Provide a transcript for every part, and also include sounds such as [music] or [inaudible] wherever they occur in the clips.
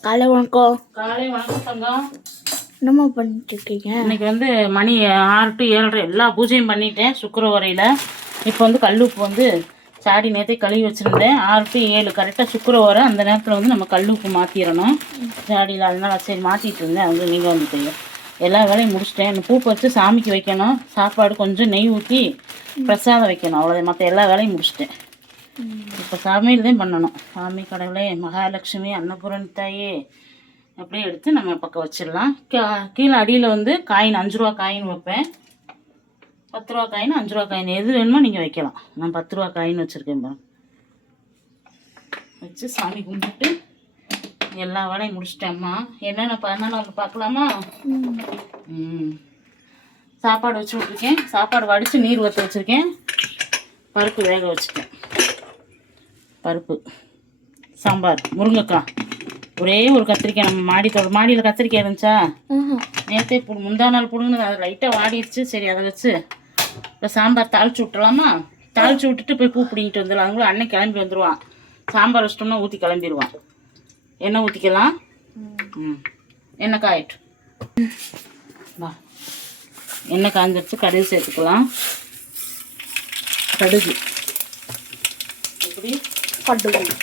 காலை வணக்கம். காலை வணக்கம் தங்கம். என்னம்மா பண்ணிட்டு இருக்கீங்க இன்னைக்கு வந்து மணி ஆறு டு ஏழரை எல்லா பூஜையும் பண்ணிட்டேன் சுக்கரவரையில். இப்போ வந்து கல்லுப்பு வந்து சாடி நேற்றே கழுவி வச்சுருந்தேன். ஆறு டு ஏழு கரெக்டாக சுக்கரவரை அந்த நேரத்தில் வந்து நம்ம கல்லுப்பு மாற்றிடணும் சாடியில் அதனால சரி மாற்றிட்டு இருந்தேன். அவங்க நீங்கள் வந்து தெரியும் எல்லா வேலையும் முடிச்சிட்டேன். பூ பறித்து சாமிக்கு வைக்கணும். சாப்பாடு கொஞ்சம் நெய் ஊற்றி பிரசாதம் வைக்கணும். அவ்வளோதான் மற்ற எல்லா வேலையும் முடிச்சிட்டேன். இப்போ சாமியில் தான் பண்ணணும். சாமி கடவுளே மகாலட்சுமி அன்னபூரணி தாயே. அப்படியே எடுத்து நம்ம பக்கம் வச்சிடலாம். கீழே அடியில் வந்து காயின் அஞ்சு ரூபா காயின் வைப்பேன். பத்து ரூபா காயின் அஞ்சு ரூபா காயின். எது வேணுமோ நீங்கள் வைக்கலாம். நான் பத்து ரூபா காயின் வச்சுருக்கேன் பாருங்க வச்சு சாமி கும்பிட்டு எல்லா வேலையும் முடிச்சிட்டேம்மா என்னென்ன பண்ணணும் அவங்க பார்க்கலாமா? ம். சாப்பாடு வச்சு விட்ருக்கேன் சாப்பாடு வடித்து நீர் ஊற்ற வச்சுருக்கேன். பருப்பு வேக வச்சுட்டேன். பருப்பு சாம்பார் முருங்கைக்காய் ஒரே ஒரு கத்திரிக்காய் நம்ம மாடி தோட மாடியில் கத்திரிக்காய் இருந்துச்சா? நேற்றே பு முந்தா நாள் பிடுங்கினது அது லைட்டாக வாடிடுச்சு. சரி அதை வச்சு இப்போ சாம்பார் தாளிச்சு விட்டுலாமா தாளிச்சு விட்டுட்டு போய் பூ பிடிங்கிட்டு வந்துடலாம். அவங்களும் அண்ணன் கிளம்பி வந்துடுவான் சாம்பார் வச்சிட்டோம்னா ஊற்றி கிளம்பிடுவான் எண்ணெய் ஊற்றிக்கலாம் ம். எண்ணெய் காயிட்டு வா. எண்ணெய் காஞ்சிருச்சு கடுகு சேர்த்துக்கலாம். கடுகு. எப்படி? கடுகு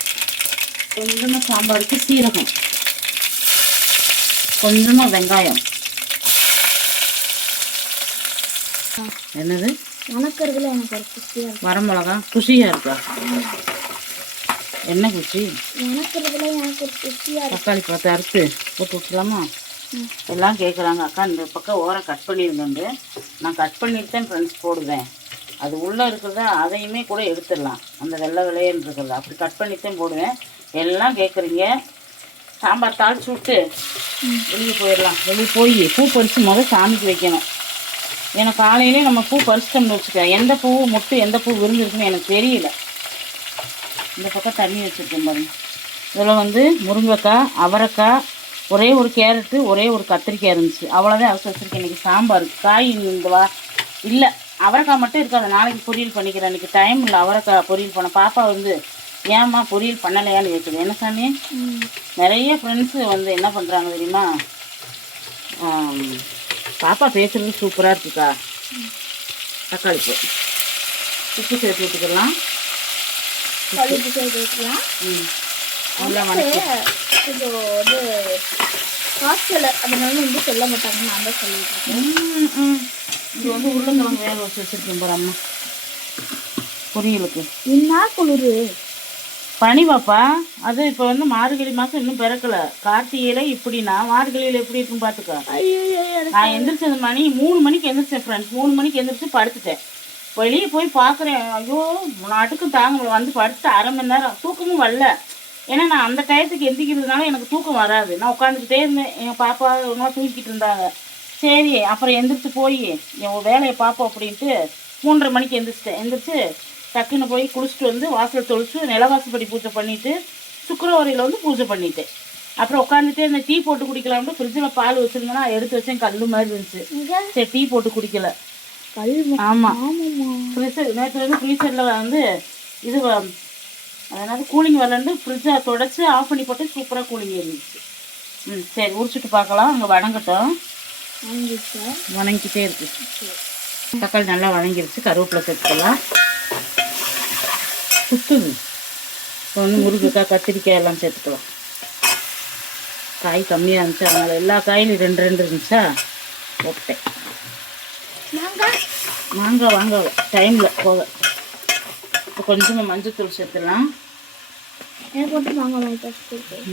கொஞ்சமாக சாம்பாருக்கு சீரகம் கொஞ்சமாக வெங்காயம் என்னது வணக்கறதுல எனக்கு ஒரு குச்சியா இருக்கு வரமிளகா குஷியாக இருக்கா என்ன குச்சி வணக்கறதுல எனக்கு ஒரு குச்சியா இருக்கு தக்காளி பழத்தை அறுத்து போட்டு விட்டுலாமா எல்லாம் கேட்குறாங்க அக்கா இந்த பக்கம் ஓரம் கட் பண்ணியிருந்தேன் நான் கட் பண்ணிட்டு தான் ஃப்ரெண்ட்ஸ் போடுவேன் அது உள்ளே இருக்கிறத அதையுமே கூட எடுத்துடலாம். அந்த வெள்ளை வெள்ளையன்னு இருக்கிறத. அப்படி கட் பண்ணித்தான் போடுவேன். எல்லாம் கேட்குறீங்க. சாம்பார் தாளிச்சு விட்டு வெளியே போயிடலாம். வெளியே போய் பூ பறித்து முதல் சாமிக்கு வைக்கணும். ஏன்னா காலையிலே நம்ம பூ பறிச்சிட்டோம்னு வச்சுக்க எந்த பூ முட்டு எந்த பூ விருந்துருக்குன்னு எனக்கு தெரியல. இந்த பக்கம் தண்ணி வச்சுருக்கேன் பாருங்க. இதில் வந்து முருங்கைக்காய் அவரைக்காய் ஒரே ஒரு கேரட்டு ஒரே ஒரு கத்திரிக்காய் இருந்துச்சு. அவ்வளோதான் அவசர வச்சுருக்கேன் இன்றைக்கி சாம்பார் காய் இந்த வா இல்லை. அவரைக்காய் மட்டும் இருக்காது நாளைக்கு பொரியல் பண்ணிக்கிறேன். இன்றைக்கி டைம் இல்லை அவரைக்காய் பொரியல் பண்ண. பாப்பா வந்து ஏம்மா பொரியல் பண்ணலையான்னு கேட்குது என்ன சாமி? நிறைய ஃப்ரெண்ட்ஸு வந்து என்ன பண்ணுறாங்க தெரியுமா? பாப்பா பேசுறது சூப்பராக இருக்குக்கா. தக்காளி பூ. உப்பு சேர்த்து விட்டுக்கலாம் சேர்த்து ம். நல்லா கொஞ்சம் இது ஹாஸ்டல் அதனால வந்து சொல்ல மாட்டாங்க. நான் தான் சொல்லிட்டு இருக்கேன். இது வந்து உருளைக்கிழங்கு வேக வச்சு வச்சுருக்கேன் பாரு அம்மா. பொரியலுக்கு. என்ன குளிரு? பனி பாப்பா அது இப்போ வந்து மார்கழி மாதம் இன்னும் பிறக்கல. கார்த்திகையில இப்படின்னா மார்கழியில் எப்படி இருக்குன்னு பார்த்துக்க ஐயோ நான் எந்திரிச்சது மணி மூணு மணிக்கு எந்திரிச்சேன் ஃப்ரெண்ட்ஸ் மூணு மணிக்கு எந்திரிச்சு படுத்துட்டேன். வெளியே போய் பார்க்குறேன் ஐயோ நாட்டுக்கு தாங்க. வந்து படுத்து அரை மணி நேரம். தூக்கமும் வரல. ஏன்னா நான் அந்த டயத்துக்கு எந்திரிக்கிறதுனால எனக்கு தூக்கம் வராது. நான் உட்காந்துக்கிட்டே இருந்தேன். என் பாப்பா ஒன்றா தூங்கிட்டு இருந்தாங்க. சரி அப்புறம் எந்திரிச்சு போய் என் வேலையை பார்ப்போம் அப்படின்ட்டு மூன்றரை மணிக்கு எந்திரிச்சிட்டேன். எந்திரிச்சு டக்குன்னு போய் குளிச்சுட்டு வந்து வாசல் தொளிச்சு நிலவாசப்படி பூஜை பண்ணிட்டு சுக்கரவரையில் வந்து பூஜை பண்ணிட்டேன். அப்புறம் உட்காந்துட்டு இந்த டீ போட்டு குடிக்கலாம்னு ஃப்ரிட்ஜில் பால் வச்சிருந்தேன்னா எடுத்து வச்சேன் கல் மாதிரி இருந்துச்சு. சரி டீ போட்டு குடிக்கல. கல் ஆமாம் ஃப்ரிட்ஜர் நேற்று வந்து ஃப்ரீசரில் வந்து இது அதனால கூலிங் வரலன்னு ஃப்ரிட்ஜை தொடச்சி ஆஃப் பண்ணி போட்டு சூப்பராக கூலிங் இருந்துச்சு ம் சரி உரிச்சிட்டு பார்க்கலாம். அங்கே வணங்கட்டும். வணங்கிக்கிட்டே இருக்கு. தக்காளி நல்லா வணங்கிருச்சு. கருவேப்பிலை சேர்த்துக்கலாம். சுத்துது இப்போ வந்து முருங்கைக்காய் கத்திரிக்காய் எல்லாம் சேர்த்துக்கலாம். காய் கம்மியாக இருந்துச்சு. அதனால் எல்லா காயிலும் ரெண்டு ரெண்டு இருந்துச்சா? போட்டேன் மாங்காய் வாங்க டைமில் போக. இப்போ கொஞ்சமாக மஞ்சத்தூள் சேர்த்துலாம் மாங்காய் வாங்கி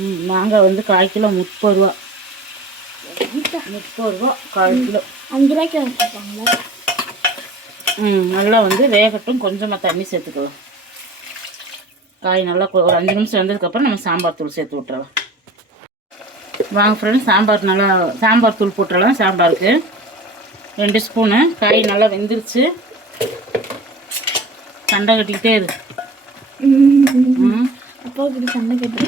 ம் மாங்காய் வந்து கால் கிலோ முப்பது ரூபா. முப்பது ரூபா கால் கிலோ அஞ்சு ரூபாய்க்கு வாங்கி கொடுப்பாங்களா ம் நல்லா வந்து வேகட்டும். கொஞ்சமாக தண்ணி சேர்த்துக்கலாம். காய் நல்லா ஒரு அஞ்சு நிமிஷம் வந்ததுக்கப்புறம் நம்ம சாம்பார் தூள் சேர்த்து விட்டுறலாம். வாங்க ஃப்ரெண்ட்ஸ் சாம்பார் நல்லா சாம்பார் தூள் போட்டுடலாம் சாம்பாருக்கு ரெண்டு ஸ்பூனு. காய் நல்லா வெந்துருச்சு. சண்டை கட்டிக்கிட்டே இருக்கு ம். அப்பா இப்படி சண்டை கட்டு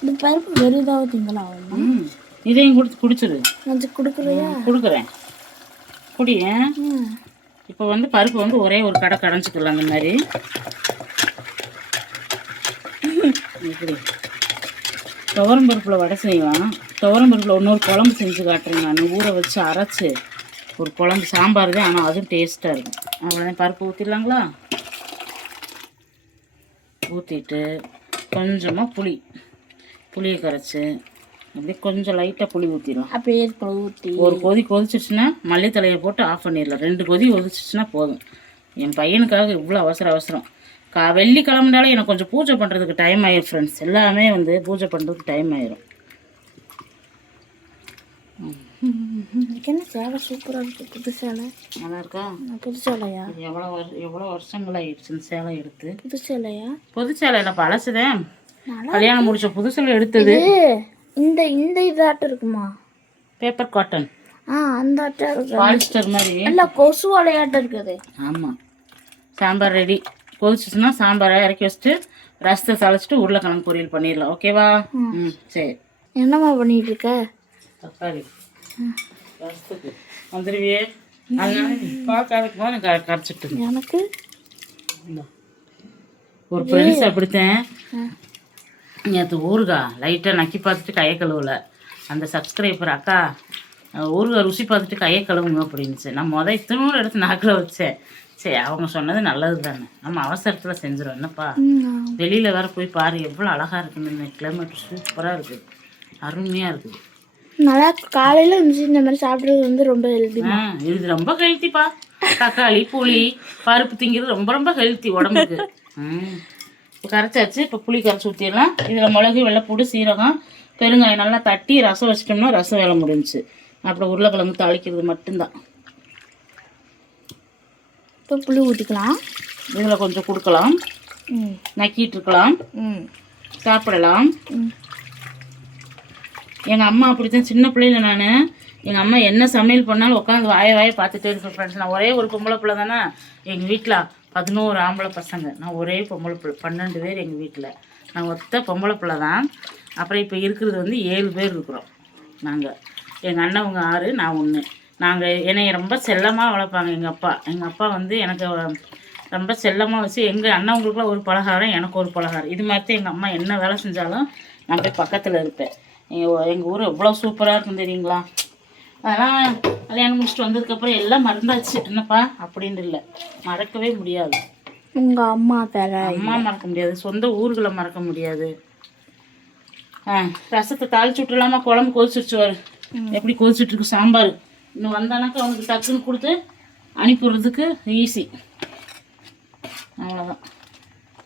இந்த பருப்பு வெறும் இதாக திங்கலாம் ம். இதையும் கொடுத்து குடிச்சிரு. கொடுக்குறேன். குடி இப்போ வந்து பருப்பு வந்து ஒரே ஒரு கடை கடைஞ்சிக்கலாம் அந்த மாதிரி. இப்படி துவரம் பருப்பில் வடை செய்வான் துவரம் பருப்பில் இன்னொரு குழம்பு செஞ்சு காட்டுறேன் நான். ஊற வச்சு அரைச்சி ஒரு குழம்பு சாம்பார் தான் ஆனால் அதுவும் டேஸ்ட்டாக இருக்கும். அவ்வளோதான் பருப்பு ஊற்றிடலாங்களா ஊற்றிட்டு கொஞ்சமாக புளி. புளியை கரைச்சி அப்படியே கொஞ்சம் லைட்டாக புளி ஊற்றிடலாம் அப்படியே இருக்கணும் ஊற்றி ஒரு கொதி கொதிச்சிருச்சுன்னா மல்லித்தலையை போட்டு ஆஃப் பண்ணிடலாம். ரெண்டு கொதி கொதிச்சிச்சுன்னா போதும். என் பையனுக்காக இவ்வளோ அவசர அவசரம். கா வெள்ளிக்கிழமைனாலே எனக்கு கொஞ்சம் பூஜை பண்ணுறதுக்கு டைம் ஆயிடும் ஃப்ரெண்ட்ஸ் எல்லாமே வந்து பூஜை பண்ணுறதுக்கு டைம் எனக்கு என்ன சேலை? சூப்பராக இருக்கு. புது சேலை. நல்லா இருக்கா? புது சேலையா? எவ்வளோ எவ்வளோ வருஷங்கள் ஆயிடுச்சு இந்த சேலை எடுத்து? புது சேலையா? புது சேலையில் பழசுதேன். நல்லா கல்யாணம் முடிச்ச புது சேலை எடுத்தது. இந்த இந்த இதாட்டம் இருக்குமா? பேப்பர் காட்டன் ஆ அந்த ஆட்டம் இருக்கு. பாலிஸ்டர் மாதிரி. இல்ல கொசு வலையாட்டம் இருக்குது. ஆமாம் சாம்பார் ரெடி கொதிச்சிச்சுன்னா சாம்பாரை இறக்கி வச்சுட்டு ரசத்தை சளைச்சிட்டு உருளைக்கிழங்கு பொரியல் பண்ணிடலாம். ஓகேவா ம் சரி. என்னம்மா பண்ணிட்டு இருக்க? தக்காளி. ரசத்துக்கு. வந்துடுவியே அதனால பார்க்காதுக்கு போது கரைச்சிட்டு எனக்கு? ஒரு ஃப்ரெண்ட்ஸ் அப்படித்தேன் நேற்று ஊறுகா லைட்டாக நக்கி பார்த்துட்டு கையை கழுவல. அந்த சப்ஸ்கிரைபர் அக்கா ஊறுகாய் ருசி பார்த்துட்டு கையை கழுவுங்க அப்படின்னுச்சு. நான் மொதல் இத்தனோடு எடுத்து நாக்கில் வச்சேன். சரி அவங்க சொன்னது நல்லது தானே. நம்ம அவசரத்தில் செஞ்சிடும் என்னப்பா? வெளியில் வேற போய் பாரு எவ்வளோ அழகாக இருக்குன்னு இந்த கிளைமேட் சூப்பராக இருக்குது அருமையாக இருக்குது நல்லா காலையில இந்த மாதிரி சாப்பிட்றது வந்து ரொம்ப ஹெல்தி ஆ இது ரொம்ப ஹெல்த்திப்பா தக்காளி புளி பருப்பு திங்கிறது ரொம்ப ரொம்ப ஹெல்த்தி உடம்புக்கு. ம். கரைச்சாச்சு. இப்போ புளி கரைச்சி ஊற்றிடலாம் இதில் மிளகு வெள்ளைப்பூடு சீரகம் பெருங்காயம் நல்லா தட்டி ரசம் வச்சிட்டோம்னா ரசம் வேலை முடிஞ்சுச்சு. அப்புறம் உருளைக்கிழங்கு தாளிக்கிறது மட்டும்தான். இப்போ புளி ஊற்றிக்கலாம் இதில் கொஞ்சம் கொடுக்கலாம். ம். நக்கிட்டு இருக்கலாம். சாப்பிடலாம். எங்கள் அம்மா அப்படித்தான். சின்ன பிள்ளையில நான். எங்கள் அம்மா என்ன சமையல் பண்ணாலும் உட்காந்து வாய வாய பார்த்துட்டே இருப்பேன் ஃப்ரெண்ட்ஸ் நான் ஒரே ஒரு பொம்பளை பிள்ளை தானே எங்கள் வீட்டில் பதினோரு ஆம்பளை பசங்க. நான் ஒரே பொம்பளை பிள்ளை. பன்னெண்டு பேர் எங்கள் வீட்டில் நான் ஒத்த பொம்பளை பிள்ளை தான் அப்புறம் இப்போ இருக்கிறது வந்து ஏழு பேர் இருக்கிறோம். நாங்கள் எங்கள் அண்ணவங்க ஆறு நான் ஒன்று நாங்கள் என்னை ரொம்ப செல்லமாக வளர்ப்பாங்க எங்கள் அப்பா. எங்கள் அப்பா வந்து எனக்கு ரொம்ப செல்லமாக வச்சு எங்கள் அண்ணவங்களுக்குலாம் ஒரு பலகாரம் எனக்கு ஒரு பலகாரம். இது மாதிரி எங்கள் அம்மா என்ன வேலை செஞ்சாலும் நான் போய் பக்கத்தில் இருப்பேன். எங்கள் எங்கள் ஊர் எவ்வளோ சூப்பராக இருக்கும் தெரியுங்களா? அதெல்லாம் கல்யாணம் முடிச்சுட்டு வந்ததுக்கப்புறம் எல்லாம் மறந்தாச்சு. என்னப்பா? அப்படின்னு இல்லை. மறக்கவே முடியாது. உங்க அம்மா தர அம்மா மறக்க முடியாது. சொந்த ஊர்களை மறக்க முடியாது. ஆ ரசத்தை தாளிச்சு விட்டுலாமா குழம்பு கொதிச்சிருச்சு வரு எப்படி கொதிச்சிட்டு இருக்கு சாம்பார்? இன்னும் வந்தானாக்கா அவனுக்கு டக்குன்னு கொடுத்து அனுப்பிடுறதுக்கு ஈஸி அவ்வளோதான்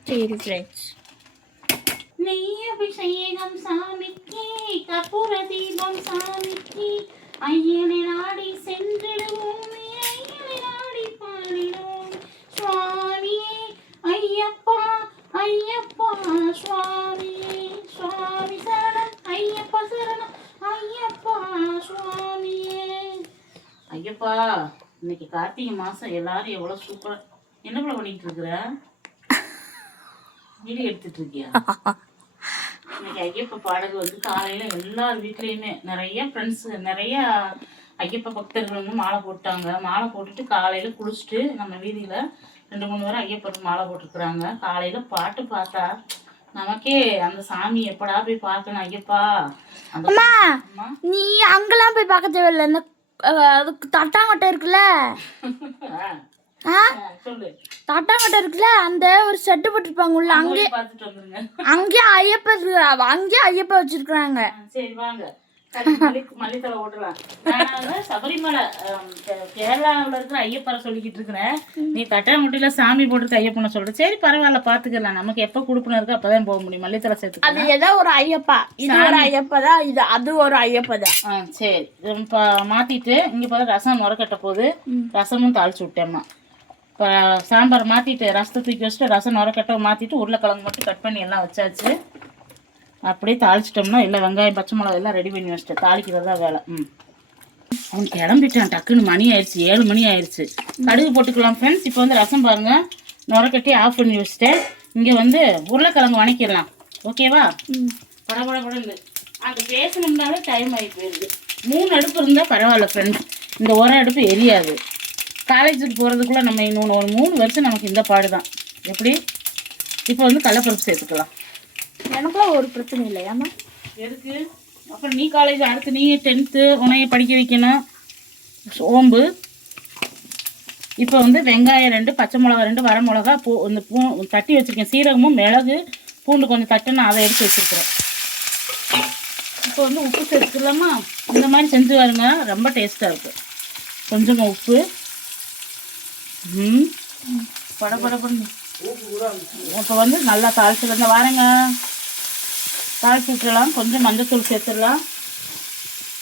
சரி ஃப்ரெண்ட்ஸ் நெய் அபிஷேகம் சாமிக்கு கற்பூர தீபம் சாமிக்கு ஐயனை நாடி சென்றிடுவோம் ஐயனை நாடி பாடிடுவோம். சுவாமியே ஐயப்பா ஐயப்பா சுவாமியே சுவாமி சரணம் ஐயப்பா சரணம் ஐயப்பா சுவாமியே. ஐயப்பா இன்னைக்கு கார்த்திகை மாசம் எல்லாரும் எவ்வளவு சூப்பரா என்ன பண்ணிட்டு இருக்கிற? வீடியோ எடுத்துட்டு இருக்கியா? [laughs] ஐயப்ப பாடல் வந்து காலையில எல்லார் வீட்லயுமே நிறைய ஃப்ரெண்ட்ஸ் நிறைய ஐயப்ப பக்தர்கள் வந்து மாலை போட்டாங்க. மாலை போட்டுட்டு காலையில குளிச்சுட்டு நம்ம வீதியில ரெண்டு மூணு பேரும் ஐயப்பருக்கு மாலை போட்டிருக்கிறாங்க. காலையில பாட்டு பார்த்தா நமக்கே அந்த சாமி எப்படா போய் பார்க்கணும் ஐயப்பா? அந்த அம்மா நீ அங்கெல்லாம் போய் பார்க்க தேவையில்ல. அஹ், அதுக்கு தட்டாங்கட்டை இருக்குல்ல? [laughs] தட்டாங்கட்டை இருக்குல்ல அந்த ஒரு செட்டு போட்டிருப்பாங்க உள்ள அங்கே அங்கேயே ஐயப்பர் அங்கேயே ஐயப்ப வச்சிருக்காங்க ஆ, சரி வாங்க. மல்லித்தலை சபரிமலை கேரளாவுல இருக்கிற ஐயப்பரை சொல்லிக்கிட்டு இருக்கிறேன். நீ தட்டாங்குட்டியில சாமி போட்டுருக்க ஐயப்பனை சொல்ற. சரி பரவாயில்ல பாத்துக்கலாம். நமக்கு எப்ப கொடுப்பன இருக்கு அப்பதான் போக முடியும். மல்லித்தலை சேர்த்துக்கலாம். அது ஏதோ ஒரு ஐயப்பா. இது ஒரு ஐயப்பா தான் இது அது ஒரு ஐயப்பா தான். ஆ சரி. மாத்திட்டு இங்க பார்த்தா ரசம் முறக்கட்ட போது ரசமும் தாளிச்சு விட்டேம்மா. சாம்பார் மாத்திட்டு ரசத்தை தூக்கி வச்சுட்டு ரசம் நுரக்கட்ட மாத்திட்டு உருளைக்கிழங்கு மட்டும் கட் பண்ணி எல்லாம் வச்சாச்சு. அப்படியே தாளிச்சிட்டோம்னா இல்லை வெங்காயம் பச்சை மிளகா எல்லாம் ரெடி பண்ணி வச்சுட்டேன். தாளிக்கிறது தான் வேலை. ம். அவன் கிளம்பிட்டான் டக்குன்னு மணி ஆயிடுச்சு ஏழு மணி ஆயிடுச்சு. கடுகு போட்டுக்கலாம் ஃப்ரெண்ட்ஸ் இப்போ வந்து ரசம் பாருங்க. நுரக்கட்டி ஆஃப் பண்ணி வச்சுட்டேன். இங்கே வந்து உருளைக்கிழங்கு வணக்கிடலாம். ஓகேவா படபட படந்து அங்கே பேசணும்னாலே டைம் ஆகி போயிடுது மூணு அடுப்பு இருந்தால் பரவாயில்ல ஃப்ரெண்ட்ஸ் இந்த ஒரு அடுப்பு எரியாது. காலேஜுக்கு போகிறதுக்குள்ளே நம்ம இன்னொன்று ஒரு மூணு வருஷம் நமக்கு இந்த பாடு தான் எப்படி? இப்போ வந்து கடலப்பருப்பு சேர்த்துக்கலாம். எனக்குலாம் ஒரு பிரச்சனை இல்லை ஏமா எதுக்கு? அப்புறம் நீ காலேஜ் அடுத்து நீ டென்த்து உன்னைய படிக்க வைக்கணும். சோம்பு. இப்போ வந்து வெங்காயம் ரெண்டு பச்சை மிளகா ரெண்டு வர மிளகா பூ இந்த பூ தட்டி வச்சுருக்கேன். சீரகமும் மிளகு பூண்டு கொஞ்சம் தட்டு நான் அதை எடுத்து வச்சுருக்கிறேன். இப்போ வந்து உப்பு சேர்த்துக்கலாமா? இந்த மாதிரி செஞ்சு பாருங்க ரொம்ப டேஸ்ட்டாக இருக்கும் கொஞ்சமாக உப்பு. ம். பட பட பண்ணு இப்போ வந்து நல்லா தாளிச்சு வந்து வாரங்க. தாளிச்சு விட்டுறலாம் கொஞ்சம் மஞ்சத்தூள் சேர்த்துடலாம்.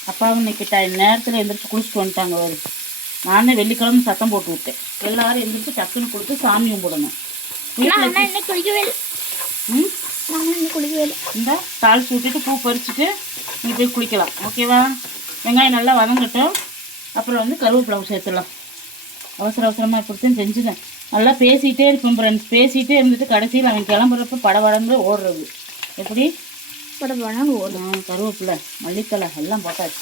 அப்பாவும் இன்னைக்கு டை- நேரத்தில் எந்திரிச்சு குளிச்சுட்டு வந்துட்டாங்க அவரு நானே வெள்ளிக்கிழமை சத்தம் போட்டு விட்டேன். எல்லாரும் எந்திரிச்சு டக்குன்னு கொடுத்து சாமி கும்பிடணும் இந்த தாளிச்சு விட்டுட்டு பூ பறிச்சுட்டு நீ போய் குளிக்கலாம். ஓகேவா? வெங்காயம் நல்லா வதங்கட்டும். அப்புறம் வந்து கருவேப்பிலை சேர்த்துடலாம். அவசர அவசரமாக இப்படித்தான் செஞ்சுட்டேன். நல்லா பேசிகிட்டே இருப்பேன் ஃப்ரெண்ட்ஸ் பேசிகிட்டே இருந்துட்டு கடைசியில் அவன் கிளம்புறப்ப படபடந்து ஓடுறது. எப்படி? பட படம் ஓடும் கருவேப்பிலை மல்லித்தலை எல்லாம் போட்டாச்சு.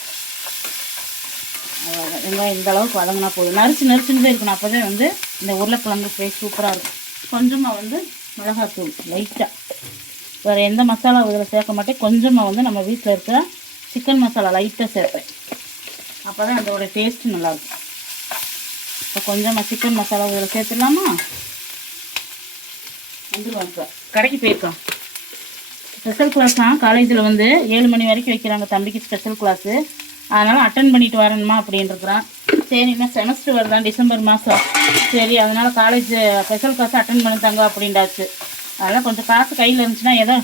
வெங்காயம் இந்த அளவுக்கு வதங்கினா போதும். நரிச்சு நரிச்சுன்னு இருக்கணும். அப்போ தான் வந்து இந்த உருளைக்கிழங்கு ஃப்ரை சூப்பராக இருக்கும். கொஞ்சமாக வந்து மிளகாத்தூள் லைட்டாக வேறு எந்த மசாலா இதில் சேர்க்க மாட்டேன். கொஞ்சமாக வந்து நம்ம வீட்டில் இருக்கிற சிக்கன் மசாலா லைட்டாக சேர்ப்பேன். அப்போ தான் அதோட டேஸ்ட்டு நல்லாயிருக்கும் கொஞ்சமாக சிக்கன் மசாலா இதில் சேர்த்துடலாமா? வந்துடுவாங்க இப்போ கடைக்கு போயிருக்கோம். ஸ்பெஷல் கிளாஸ் தான். காலேஜில் வந்து ஏழு மணி வரைக்கும் வைக்கிறாங்க தம்பிக்கு ஸ்பெஷல் கிளாஸு அதனால் அட்டன் பண்ணிட்டு வரணுமா அப்படின்ட்டுருக்குறான் சரி இன்னும் செமஸ்டர் வருதான் டிசம்பர் மாதம் சரி அதனால் காலேஜ் ஸ்பெஷல் கிளாஸ் அட்டன் பண்ணித்தாங்க அப்படின்டாச்சு அதெல்லாம் கொஞ்சம் காசு கையில் இருந்துச்சுன்னா ஏதோ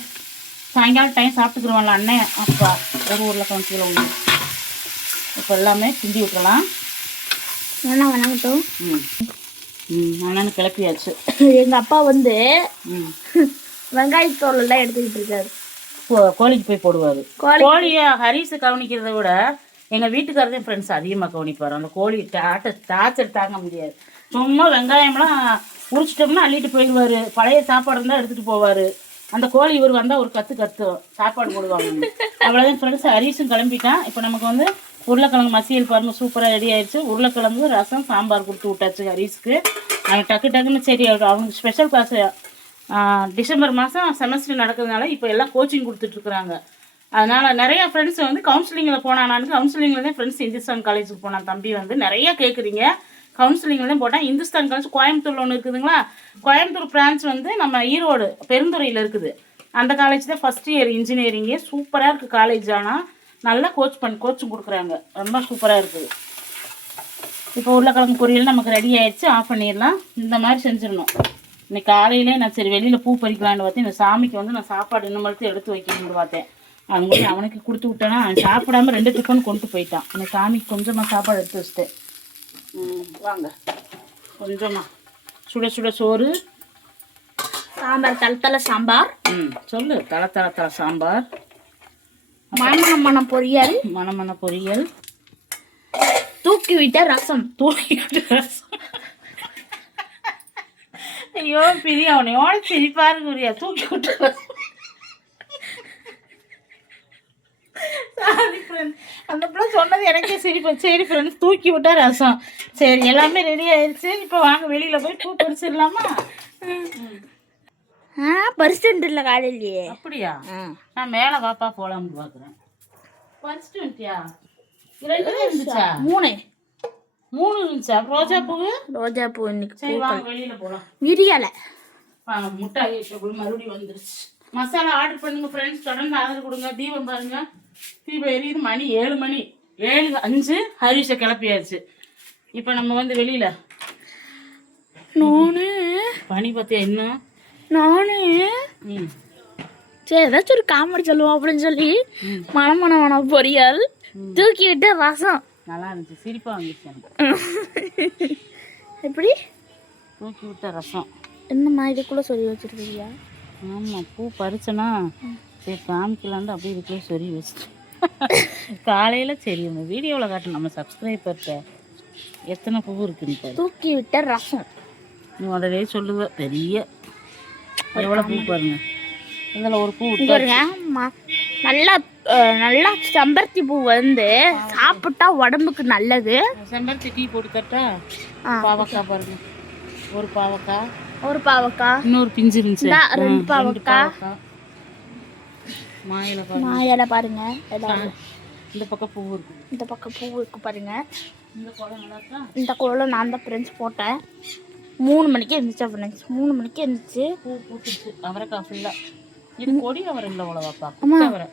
சாயங்காலம் டைம் சாப்பிட்டுக்குருவான்ல அண்ணன் அப்பா. ஒரு ஊரில் கவுன்சிலில் ஒன்று இப்போ எல்லாமே கிண்டி விட்டுறலாம். வேணா வணங்கட்டும். அண்ணனு கிளப்பியாச்சு. எங்கள் அப்பா வந்து வெங்காயத்தோல் எல்லாம் எடுத்துக்கிட்டு இருக்காரு. கோழிக்கு போய் போடுவார். கோழி கோழியை ஹரிஸ் கவனிக்கிறத விட எங்கள் வீட்டுக்காரதையும் ஃப்ரெண்ட்ஸ் அதிகமாக கவனிப்பார். அந்த கோழி டாட்ட டார்ச்சர் தாங்க முடியாது. சும்மா வெங்காயம்லாம் உரிச்சிட்டோம்னா அள்ளிட்டு போயிடுவார். பழைய சாப்பாடு இருந்தால் எடுத்துகிட்டு போவார். அந்த கோழி இவர் வந்தால் ஒரு கற்று கத்தும். சாப்பாடு போடுவாங்க. அவ்வளோதான் ஃப்ரெண்ட்ஸ் ஹரிஸும் கிளம்பிட்டான். இப்போ நமக்கு வந்து உருளைக்கிழங்கு மசியல் பாருங்க சூப்பராக ரெடி ஆயிடுச்சு. உருளைக்கிழங்கு ரசம் சாம்பார் கொடுத்து விட்டாச்சு ஹரிஸ்க்கு நாங்கள் டக்கு டக்குன்னு சரி அவனுக்கு ஸ்பெஷல் கிளாஸ் டிசம்பர் மாதம் செமஸ்டர் நடக்கிறதுனால இப்போ எல்லாம் கோச்சிங் கொடுத்துட்ருக்குறாங்க அதனால் நிறையா ஃப்ரெண்ட்ஸ் வந்து கவுன்சிலிங்கில் போனானான்னு கவுன்சிலிங்கில் தான் ஃப்ரெண்ட்ஸ் இந்துஸ்தான் காலேஜுக்கு போனான். தம்பி வந்து நிறையா கேட்குறீங்க கவுன்சிலிங்கில் போட்டால் போட்டான் இந்துஸ்தான் காலேஜ் கோயம்புத்தூரில் ஒன்று இருக்குதுங்களா கோயம்புத்தூர் பிரான்ச் வந்து நம்ம ஈரோடு பெருந்துறையில் இருக்குது. அந்த காலேஜ் தான் ஃபஸ்ட் இயர் இன்ஜினியரிங்கே சூப்பராக இருக்குது காலேஜ் ஆனால் நல்லா கோச் பண்ணி கோச்சிங் கொடுக்குறாங்க. ரொம்ப சூப்பராக இருக்குது. இப்போ உருளைக்கிழங்கு பொரியல் நமக்கு ரெடி ஆயிடுச்சு. ஆஃப் பண்ணிடலாம். இந்த மாதிரி செஞ்சிடணும். இன்னைக்கு காலையிலே நான் சரி வெளியில் பூ பறிக்கலான்னு பார்த்தேன். இந்த சாமிக்கு வந்து நான் சாப்பாடு இன்னும் எடுத்து வைக்கணும்னு பார்த்தேன். அவங்க அவனுக்கு கொடுத்து விட்டேன்னா அவன் சாப்பிடாம ரெண்டு டிஃபன் கொண்டு போயிட்டான். இந்த சாமிக்கு கொஞ்சமாக சாப்பாடு எடுத்து வச்சிட்டேன். வாங்க. கொஞ்சமாக சுட சுட சோறு. சாம்பார் தளத்தல சாம்பார். ம் சொல்லு. தலை தலை தலை சாம்பார். மணமணம் மணம் பொரியல். மணமண பொரியல். தூக்கி விட்ட ரசம். தூக்கிட்டு ரசம். ஐயோ பிரியா அவனையோட சிரிப்பாரு பிரியா. தூக்கி விட்டு ரசம். அந்த பிள்ளை சொன்னது எனக்கே சிரிப்பு சரி ஃப்ரெண்ட்ஸ் தூக்கி விட்டா ரசம். சரி எல்லாமே ரெடி ஆயிடுச்சு. இப்போ வாங்க வெளியில போய் பூ பறிச்சிடலாமா ஆ பரிசுட்டு இல்லை காலையிலேயே. அப்படியா? நான் மேலே வாப்பா போலாம்னு பார்க்குறேன் வந்துட்டியா? ரெண்டு இருந்துச்சா? மூணு. மூணு இருந்துச்சா? ரோஜா பூவு ரோஜா பூ இன்னைக்கு சரி வாங்க வெளியில போலாம். விரியலை வாங்க முட்டை ஐட்டக்குள்ள மறுபடியும் வந்துருச்சு. மசாலா ஆர்டர் பண்ணுங்க ஃப்ரெண்ட்ஸ் தொடர்ந்து ஆதரவு கொடுங்க. தீபம் பாருங்க. தீபம் எரியுது. மணி ஏழு மணி. ஏழு அஞ்சு. ஹரிஷை கிளப்பியாச்சு. இப்போ நம்ம வந்து வெளியில. நானு பனி பார்த்தியா இன்னும்? நானு? சரி ஏதாச்சும் ஒரு காமெடி சொல்லுவோம் அப்படின்னு சொல்லி மணமண மணம் பொரியல் தூக்கி விட்ட ரசம். நல்லா இருந்துச்சு. சிரிப்பாக வந்துச்சு எப்படி? தூக்கி விட்ட ரசம். என்னம்மா இதுக்குள்ள சொல்லி வச்சிருக்கீங்க? ஆமாம் பூ பறிச்சனா சரி காமிக்கலான்ட்டு அப்படியே இதுக்குள்ளே சொறி வச்சுட்டு காலையில் சரி இந்த வீடியோவில் காட்டு நம்ம சப்ஸ்கிரைபர்கிட்ட எத்தனை பூ இருக்குன்னு தூக்கி விட்ட ரசம். நீ முதலே சொல்லுவ பெரிய எவ்வளோ பூ பாருங்க. இதில் ஒரு பூ பாருங்க. நல்லா நல்லா செம்பருத்தி பூ வந்து சாப்பிட்டா உடம்புக்கு நல்லது. செம்பருத்தி டீ போட்டு தட்டா. பாவக்காய் பாருங்க. ஒரு பாவக்காய். ஒரு பாவக்காய். இன்னொரு பிஞ்சு இருந்துச்சு ரெண்டு பாவக்காய். மாயில பாருங்க. மாயால பாருங்க. இந்த. பக்கம் பூ இருக்கு. இந்த பக்கம் பூ இருக்கு பாருங்க. இந்த குளம் நல்லா இந்த கோலம் நான் தான் ஃப்ரெண்ட்ஸ் போட்டேன். மூணு மணிக்கு எழுந்திரிச்சா ஃப்ரெண்ட்ஸ் மூணு மணிக்கு எழுந்திரிச்சு பூ பூத்துச்சு அவரைக்காய் ஃபுல்லாக இது கொடி அவரை இல்லை அவ்வளோவாப்பா ஆமா. அவரை.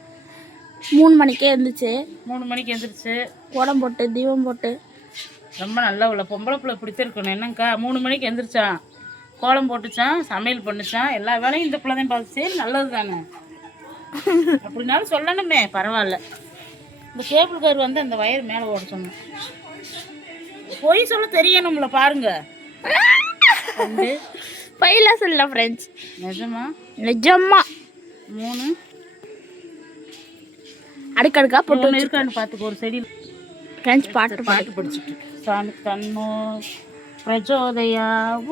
மூணு மணிக்கே எழுந்திரிச்சு மூணு மணிக்கு எந்திரிச்சு. கோலம் போட்டு தீபம் போட்டு. ரொம்ப நல்லா உள்ள. பொம்பளை பிள்ளை பிடிச்சிருக்கணும். என்னங்கக்கா? மூணு மணிக்கு எந்திரிச்சான் கோலம் போட்டுச்சான் சமையல் பண்ணுச்சான். எல்லா வேலையும் இந்த பிள்ளை தான் பார்த்து. சரி நல்லது தானே அப்படின்னாலும் சொல்லணுமே. பரவாயில்ல. இந்த கேபிள் கார் வந்து அந்த வயர் மேலே ஓட சொன்னோம் பொய் சொல்ல தெரியணும்ல பாருங்க. பையில சொல்ல ஃப்ரெண்ட்ஸ் நிஜமா? நிஜமா. மூணு. அடுக்கடுக்கா போட்டு இருக்கான்னு பார்த்துக்கோ ஒரு செடி. ஃப்ரெண்ட்ஸ் பாட்டு பாட்டு படிச்சுட்டு. சாமி தன்னோ பிரச்சோதயா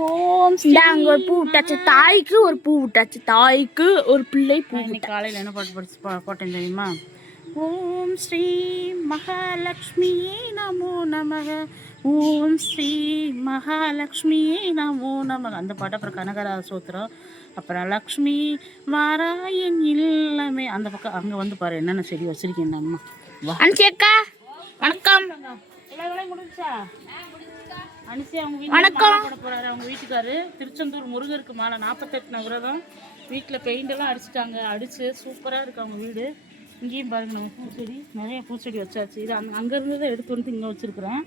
ஓம் ஸ்ரீ. இந்த அங்க ஒரு பூ விட்டாச்சு. தாய்க்கு ஒரு பூ விட்டாச்சு. தாய்க்கு ஒரு பிள்ளை பூ இன்னைக்கு காலையில் என்ன பாட்டு படிச்சு போட்டேன் தெரியுமா? ஓம் ஸ்ரீ மகாலட்சுமி நமோ நமக. ஓம் ஸ்ரீ மகாலட்சுமி நமோ நமக. அந்த பாட்டு அப்புறம் கனகராஜ சூத்திரம். அப்புறம் லக்ஷ்மி வாராயன் இல்லமே. அந்த பக்கம் அங்கே வந்து பாரு என்னென்ன செடி வச்சிருக்கேன் அனுச்சி அக்கா வணக்கம். அனுசி அவங்க வீட்டுக்காரு திருச்செந்தூர் முருகருக்கு மாலை. நாற்பத்தெட்டு நகரம் வீட்டில் பெயிண்ட் எல்லாம் அடிச்சிட்டாங்க. அடிச்சு சூப்பராக இருக்கு அவங்க வீடு. இங்கேயும் பாருங்க நம்ம பூச்செடி. நிறைய பூச்செடி வச்சாச்சு. இது அங்கே அங்கே இருந்ததை எடுத்து வந்து இங்கே வச்சிருக்கிறேன்.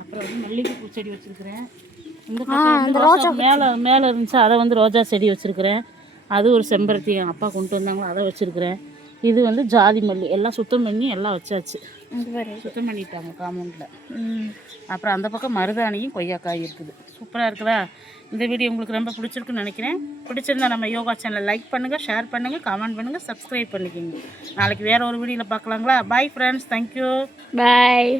அப்புறம் வந்து மல்லிகை பூச்செடி வச்சிருக்கிறேன். இந்த ரோஜா மேலே மேலே இருந்துச்சு அதை வந்து ரோஜா செடி வச்சிருக்கிறேன். அது ஒரு செம்பருத்தி என் அப்பா கொண்டு வந்தாங்க அதை வச்சிருக்கிறேன். இது வந்து ஜாதி மல்லி எல்லாம் சுத்தம் பண்ணி எல்லாம் வச்சாச்சு. சுத்தம் பண்ணிட்டாங்க காம்பவுண்டில். ம். அப்புறம் அந்த பக்கம் மருதாணியும் கொய்யாக்காய் இருக்குது. சூப்பராக இருக்குதா? இந்த வீடியோ உங்களுக்கு ரொம்ப பிடிச்சிருக்குன்னு நினைக்கிறேன். பிடிச்சிருந்தா நம்ம யோகா சேனல் லைக் பண்ணுங்கள் ஷேர் பண்ணுங்கள் கமெண்ட் பண்ணுங்கள் சப்ஸ்கிரைப் பண்ணிக்கோங்க. நாளைக்கு வேறு ஒரு வீடியோவில் பார்க்கலாங்களா? Bye friends thank you bye